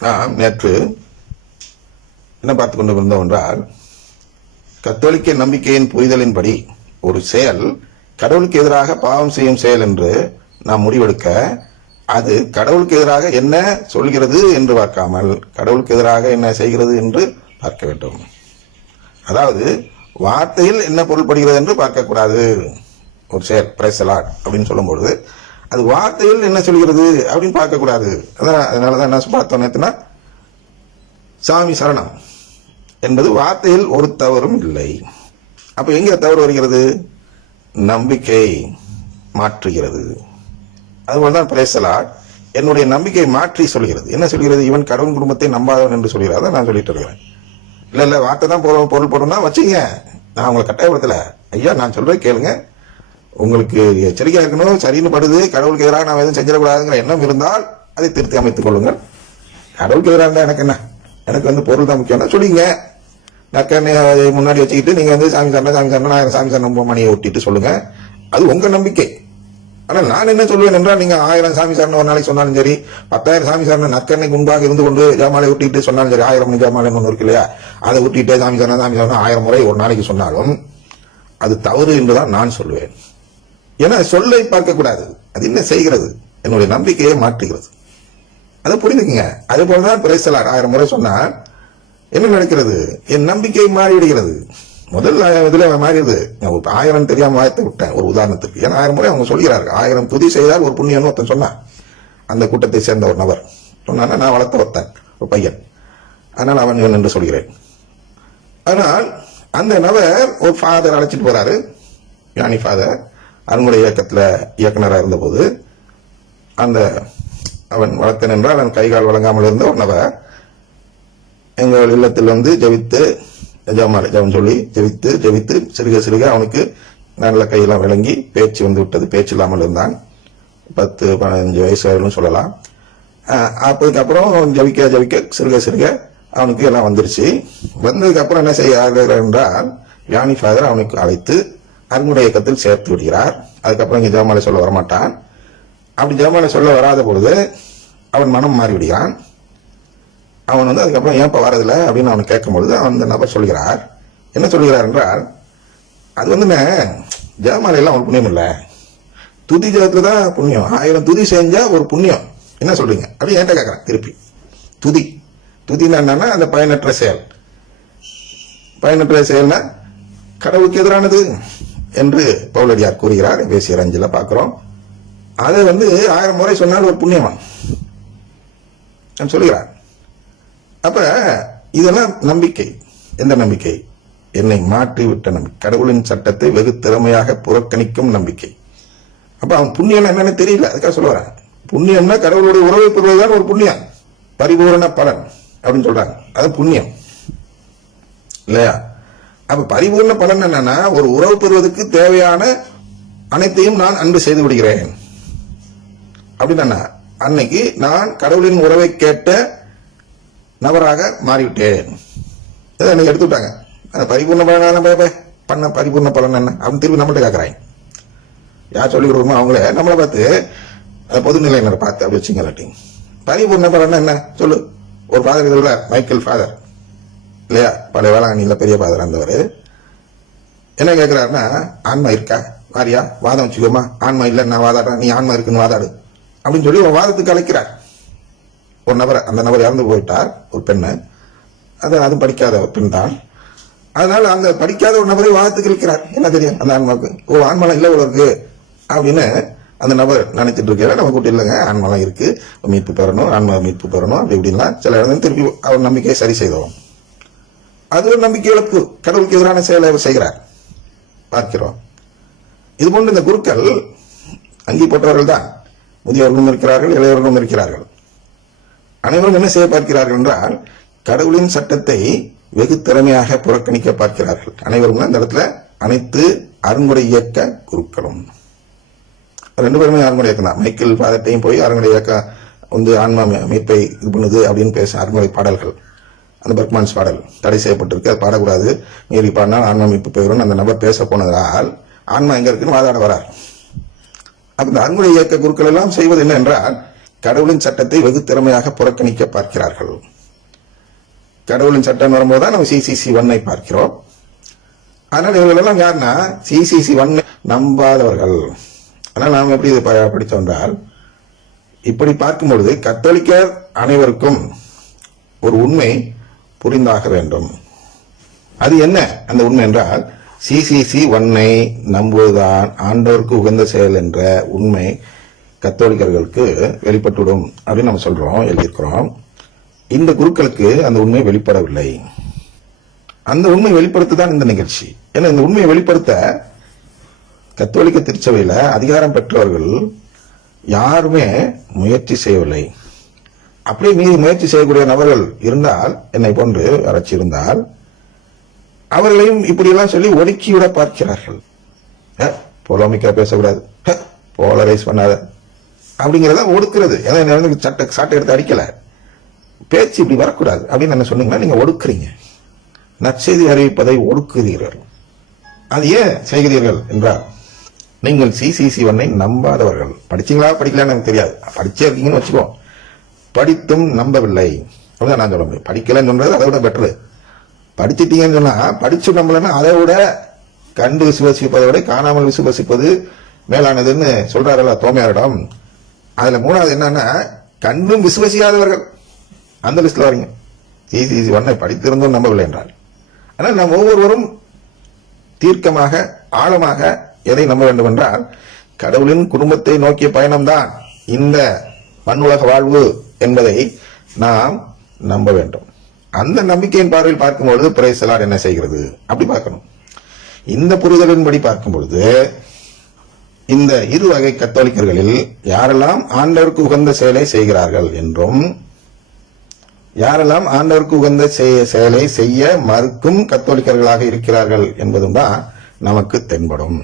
நாம் நேற்று என்ன பார்த்து கொண்டு வந்தோம் என்றால் கத்தோலிக்க நம்பிக்கையின் புரிதலின்படி ஒரு செயல் கடவுளுக்கு எதிராக பாவம் செய்யும் செயல் என்று நாம் முடிவெடுக்க அது கடவுளுக்கு எதிராக என்ன சொல்கிறது என்று பார்க்காமல் கடவுளுக்கு எதிராக என்ன செய்கிறது என்று பார்க்க வேண்டும். அதாவது வார்த்தையில் என்ன பொருள்படுகிறது என்று பார்க்கக்கூடாது. ஒரு செயல் பிரைசலாட் அப்படின்னு சொல்லும்பொழுது அது வார்த்தையில் என்ன சொல்கிறது அப்படின்னு பார்க்கக்கூடாது. அதான் அதனாலதான் என்ன பார்த்தோம் நேற்றுனா சாமி சரணம் என்பது வார்த்தையில் ஒரு தவறும் இல்லை. அப்ப எங்க தவறு வருகிறது? நம்பிக்கை மாற்றுகிறது. அதுபோலதான் பிரேசலாட் என்னுடைய நம்பிக்கையை மாற்றி சொல்கிறது. என்ன சொல்கிறது? இவன் கடவுள் குடும்பத்தை நம்பாதவன் என்று சொல்கிறார். நான் சொல்லிட்டு இருக்கிறேன். இல்ல இல்ல வார்த்தை தான் பொருள் பொருள் போடணும்னா வச்சுங்க நான் உங்களை கட்டாயப்படுத்தல. ஐயா நான் சொல்றேன் கேளுங்க. உங்களுக்கு எச்சரிக்கையாக இருக்கணும். சரின்னு படுது. கடவுளுக்கு எதிராக நாம் எதுவும் செஞ்சிடக்கூடாதுங்கிற எண்ணம் இருந்தால் அதை திருத்தி அமைத்துக் கொள்ளுங்கள். கடவுளுக்கு எதிராக இருந்தால் எனக்கு என்ன? எனக்கு வந்து பொருள் தான் முக்கியம் சொல்லிங்க. நக்கண்ணை முன்னாடி வச்சுக்கிட்டு நீங்க வந்து சாமி சரணம் சாமி சரணம் ஆயிரம் சாமி சரணம் மணியை ஒட்டிட்டு சொல்லுங்க. அது உங்க நம்பிக்கை. ஆனா நான் என்ன சொல்லுவேன் என்றால் நீங்க ஆயிரம் சாமி சரணம் ஒரு நாளைக்கு சொன்னாலும் சரி பத்தாயிரம் சாமி சரணம் நக்கண்ணைக்கு முன்பாக இருந்து கொண்டு ஜாமாலை ஒட்டிட்டு சொன்னாலும் சரி ஆயிரம் மணி ஜாமாலைன்னு ஒன்று இருக்கு இல்லையா? அதை ஒட்டிட்டு சாமி சரணம் சாமி சரணம் ஆயிரம் முறை ஒரு நாளைக்கு சொன்னாலும் அது தவறு என்றுதான் நான் சொல்லுவேன் ஏன்னா சொல்லை பார்க்க கூடாது அது என்ன செய்கிறது? என்னுடைய நம்பிக்கையை மாற்றுகிறது. அதை புரிந்துக்குங்க அதே போலதான் பிரேசலார் ஆயிரம் முறை சொன்னால் என்ன நடக்கிறது? என் நம்பிக்கை மாறிவிடுகிறது. முதல் இதுல மாறிடுது நான் ஒரு ஆயிரம் தெரியாம வாயத்தை விட்டேன் ஒரு உதாரணத்துக்கு. ஏன்னா ஆயிரம் முறை அவங்க சொல்கிறார்கள். ஆயிரம் துதி செய்தால் ஒரு புண்ணியம்னு ஒருத்தன் சொன்னான். அந்த கூட்டத்தை சேர்ந்த ஒரு நபர். சொன்னான்னா நான் வளர்த்த ஒருத்தன் ஒரு பையன். அதனால் அவன் இவன் என்று சொல்கிறேன். ஆனால் அந்த நபர் ஒரு ஃபாதர் அழைச்சிட்டு போறாரு. ஞானி ஃபாதர் அருங்குடை இயக்கத்தில் இயக்குனராக இருந்தபோது அந்த அவன் வளர்த்தன் என்றால் அவன் கைகால் வழங்காமல் இருந்த உணவை எங்கள் இல்லத்தில் வந்து ஜெபித்து ஜெபமாலை ஜெபம் சொல்லி ஜெபித்து ஜெபித்து சிறுக சிறுக அவனுக்கு நல்ல கையெல்லாம் விளங்கி பேச்சு வந்து விட்டது. பேச்சு இல்லாமல் இருந்தான். பத்து பதினஞ்சு வயசு வரையிலும் சொல்லலாம். அஹ் அவன் அப்புறம் ஜபிக்க ஜபிக்க சிறுக சிறுக அவனுக்கு எல்லாம் வந்துருச்சு. வந்ததுக்கு அப்புறம் என்ன செய்ய ஆகிறார் என்றால் யானி ஃபாதர் அவனுக்கு அழைத்து அருங்குடை இயக்கத்தில் சேர்த்து விடுகிறார். அதுக்கப்புறம் இங்க ஜெயமாலை சொல்ல வரமாட்டான். அப்படி ஜெபமாலை சொல்ல வராத பொழுது அவன் மனம் மாறிவிடுகிறான். அவன் வந்து அதுக்கப்புறம் ஏன் இப்போ வரதில்லை அப்படின்னு அவன் கேட்கும் பொழுது அவன் அந்த நபர் சொல்கிறார். என்ன சொல்கிறார் என்றால் அது வந்து ஜெயமாலை எல்லாம் ஒரு புண்ணியம் இல்லை. துதி ஜெயத்துல தான் புண்ணியம். ஆயிரம் துதி செஞ்சா ஒரு புண்ணியம். என்ன சொல்றீங்க? அப்படின்னு என்கிட்ட கேட்கறேன் திருப்பி. துதி. துதினா என்னன்னா அந்த பயனற்ற செயல். பயனற்ற செயல்னா கடவுளுக்கு எதிரானது. என்று பவுலடியார் கூறுகிறார். பேசிய ரஞ்சில பார்க்கிறோம். அதை வந்து ஆயிரம் முறை சொன்னால் ஒரு புண்ணியமான் நான் சொல்கிறார். அப்ப இதெல்லாம் நம்பிக்கை. எந்த நம்பிக்கை? என்னை மாற்றி விட்ட நம்பிக்கை கடவுளின் சட்டத்தை வெகு திறமையாக புறக்கணிக்கும் நம்பிக்கை. அப்ப அவன் புண்ணியம் என்னன்னு தெரியல. அதுக்காக சொல்ல வரேன் புண்ணியம்னா கடவுளுடைய உறவை பெறுவதுதான் ஒரு புண்ணியம். பரிபூரண பலன் அப்படின்னு சொல்றாங்க. அது புண்ணியம். இல்லையா? அப்ப பரிபூர்ண பலன் என்னன்னா ஒரு உறவு பெறுவதற்கு தேவையான அனைத்தையும் நான் அன்பு செய்து விடுகிறேன். அப்படின்னா அன்னைக்கு நான் கடவுளின் உறவை கேட்ட நபராக மாறிவிட்டேன். இதை அன்னைக்கு எடுத்து விட்டாங்க. பரிபூர்ண பலன் பண்ண பரிபூர்ண பலன் என்ன? அப்படின்னு திருப்பி நம்மள்ட்ட கேட்கறாங்க யார் சொல்லி கொடுக்குமோ அவங்கள. நம்மளை பார்த்து அஹ், பொதுநிலையினரை பார்த்து அப்படி வச்சுங்க பரிபூர்ண பலன் என்ன? சொல்லு. ஒரு ஃபாதர் சொல்றார் மைக்கேல் ஃபாதர் இல்லையா? பழைய வேளாங்கண்ணியில் பெரிய பாதர் இருந்தவர் என்ன கேட்குறாருன்னா ஆன்மா இருக்கா? வாரியா? வாதம் வச்சுக்கோமா? ஆன்மா இல்லை நான் வாதாடுறேன் நீ ஆன்மா இருக்குன்னு வாதாடு. அப்படின்னு சொல்லி ஒரு வாதத்துக்கு அழைக்கிறார். ஒரு நபர் அந்த நபர் இறந்து போயிட்டார் ஒரு பெண்ணு. அது அது படிக்காத பெண் தான். அதனால அந்த படிக்காத ஒரு நபரை வாதத்துக்கு இருக்கிறார் என்ன தெரியும் அந்த ஆன்மாவுக்கு? ஓ ஆன்மாலாம் இல்லை இருக்கு. அப்படின்னு அந்த நபர் நினைச்சிட்டு இருக்காரு நம்ம கூட்டி இல்லைங்க. ஆன்மாலாம் இருக்கு. மீட்பு பெறணும். ஆன்மா மீட்பு பெறணும். அப்படி இப்படின்லாம் சில இடத்துல திருப்பி அவர் நம்பிக்கையை சரி செய்தோம். அது ஒரு நம்பிக்கை இழப்பு. கடவுளுக்கு எதிரான செயலை அவர் செய்கிறார். பார்க்கிறோம். இது போன்று இந்த குருக்கள் அங்கி போட்டவர்கள் தான். முதியவர்களும் இருக்கிறார்கள் இளையவர்களும் இருக்கிறார்கள். அனைவரும் என்ன செய்ய பார்க்கிறார்கள் என்றால் கடவுளின் சட்டத்தை வெகு திறமையாக புறக்கணிக்க பார்க்கிறார்கள். அனைவரும் அந்த இடத்துல அனைத்து அருங்குடை இயக்க குருக்களும். ரெண்டு பேருமே அருங்குடை இயக்கம் தான். மைக்கேல் பாதத்தையும் போய் அருங்குடை இயக்க வந்து ஆன்மா மீட்பை இது பண்ணுது அப்படின்னு பேச அருங்குடை பாடல்கள். அந்த பர்க்மான்ஸ் பாடல் தடை செய்யப்பட்டிருக்கு. அது பாடக்கூடாது. மீறி பாடினால் ஆன்மா மீட்பு பெறும் அந்த நபர் பேச போனதால் ஆன்மா எங்க இருக்குன்னு வாதாட வரார். அப்ப இந்த அன்புடைய இயக்க குருக்கள் எல்லாம் செய்வது என்ன என்றால் கடவுளின் சட்டத்தை வெகு திறமையாக புறக்கணிக்க பார்க்கிறார்கள். கடவுளின் சட்டம் வரும்போது தான் நம்ம சிசிசி ஒன்னை பார்க்கிறோம். அதனால இவர்கள் எல்லாம் யாருன்னா சிசிசி ஒன் நம்பாதவர்கள். ஆனால் நாம் எப்படி இதை ப- படித்தோம் என்றால் இப்படி பார்க்கும் பொழுது கத்தோலிக்கர் அனைவருக்கும் ஒரு உண்மை புரிந்தாக வேண்டும். அது என்ன? அந்த உண்மை என்றால் சிசிசி ஒன்னை நம்புவதுதான் ஆண்டவருக்கு உகந்த செயல் என்ற உண்மை கத்தோலிக்கர்களுக்கு வெளிப்பட்டுவிடும் அப்படின்னு நம்ம சொல்றோம் எழுதியிருக்கிறோம். இந்த குருக்களுக்கு அந்த உண்மை வெளிப்படவில்லை. அந்த உண்மை வெளிப்படுத்துதான் இந்த நிகழ்ச்சி. ஏன்னா இந்த உண்மையை வெளிப்படுத்த கத்தோலிக்க திருச்சபையில அதிகாரம் பெற்றவர்கள் யாருமே முயற்சி செய்யவில்லை. அப்படியே மீறி முயற்சி செய்யக்கூடிய நபர்கள் இருந்தால் என்னை போன்று யாராச்சும் இருந்தால் அவர்களையும் இப்படியெல்லாம் சொல்லி ஒடுக்கிவிட பார்க்கிறார்கள். போலோமிக்கா பேசக்கூடாது. போலரைஸ் பண்ணாத. அப்படிங்கிறத ஒடுக்கிறது. ஏன்னா என்ன சட்டை சாட்டை எடுத்து அடிக்கல. பேச்சு இப்படி வரக்கூடாது. அப்படின்னு என்ன சொன்னீங்கன்னா நீங்க ஒடுக்குறீங்க. நற்செய்தி அறிவிப்பதை ஒடுக்குகிறீர்கள். அது ஏன் செய்கிறீர்கள் என்றால் நீங்கள் சிசிசி ஒன்னை நம்பாதவர்கள். படிச்சீங்களா? படிக்கலான்னு எனக்கு தெரியாது. படிச்சே இருக்கீங்கன்னு வச்சுக்கோ. படித்தும் நம்பவில்லை. அப்படிதான் நான் சொல்ல முடியும். படிக்கலன்னு சொல்றது அதை விட பெட்டரு படிச்சிட்டீங்கன்னு சொன்னா படிச்சு நம்பலன்னா அதை விட கண்டு விசுவசிப்பதை விட காணாமல் விசுவசிப்பது மேலானதுன்னு சொல்றாருல்ல தோமையாரிடம். அதுல மூணாவது என்னன்னா கண்டும் விசுவசியாதவர்கள். அந்த லிஸ்ட்ல வரீங்க. ஈஸி ஒன்னை படித்திருந்தும் நம்பவில்லை என்றால். ஆனால் நாம் ஒவ்வொருவரும் தீர்க்கமாக ஆழமாக எதை நம்ப வேண்டும் என்றால் கடவுளின் குடும்பத்தை நோக்கிய பயணம்தான் இந்த மண்ணுலக வாழ்வு. என்பதை நாம் நம்ப வேண்டும். அந்த நம்பிக்கையின் பார்வையில் பார்க்கும் பொழுது பிரேசலார் என்ன செய்கிறது? அப்படி பார்க்கணும். இந்த புரிதலின்படி பார்க்கும் பொழுது இந்த இரு வகை கத்தோலிக்கர்களில் யாரெல்லாம் ஆண்டவருக்கு உகந்த செயலை செய்கிறார்கள் என்றும் யாரெல்லாம் ஆண்டவருக்கு உகந்த செயலை செய்ய மறுக்கும் கத்தோலிக்கர்களாக இருக்கிறார்கள் என்பதும் தான் நமக்கு தென்படும்.